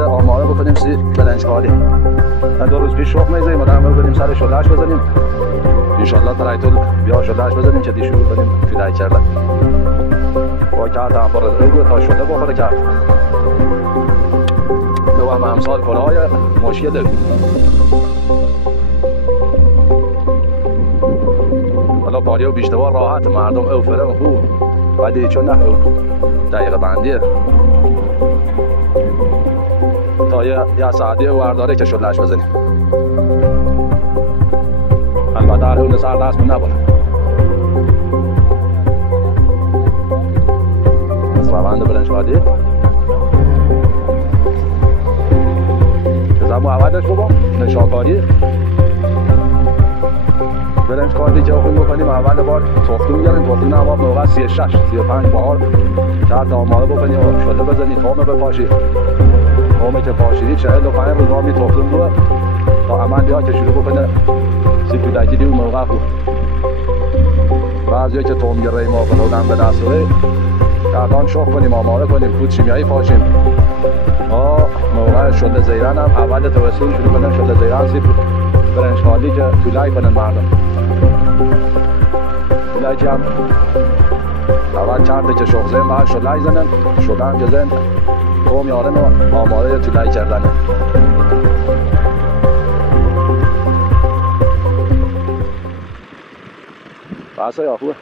آماده بکنیم سیر بلنجکاری. دو روز پیش شخم میزنیم و دارم بکنیم سر شلهش بزنیم. انشالله ترایتول بیا شلهش بزنیم که دی شروع کنیم فیدای کردن. با کرد هم پر از تا شده بخوره کرد. دو هم امسال کلاهای مشکل داریم. حالا پاریو بیشتوار راحت مردم او فرم خوب. بعدی چون نه او دقیقه بندیه. تا یه ساعتی ورداره که شلهش بزنیم. البته هر اون سر دست من نباره. از روند بلنجکاری که زمو اولش بگم نشاکاری بلنجکاری که اخویم بکنیم اول بار تختون میگریم. تختون هم موقع 36-35 بار کرد آماده بکنیم و شده بزنیم تومه بپاشیم. تومه که پاشیدی 45 روز ما می تختون رو تا عمل ها که شروع بکنه سیپیدکی دی اون موقع خوب. بعضی که توم گره ما بلودن به دست روی کردان شخ کنیم آماده کنیم کود شیمیایی پاشیم. موقع شده زیرن هم اول توسون شروع کنیم شده زیرن سیپ برنجکاری که طولای کنن مردم. طولای که هم اول کرده که شخ زین بعد شلای زنن شدن که زن توم یارن و آماده طولای کردنه. بحث یا خوبه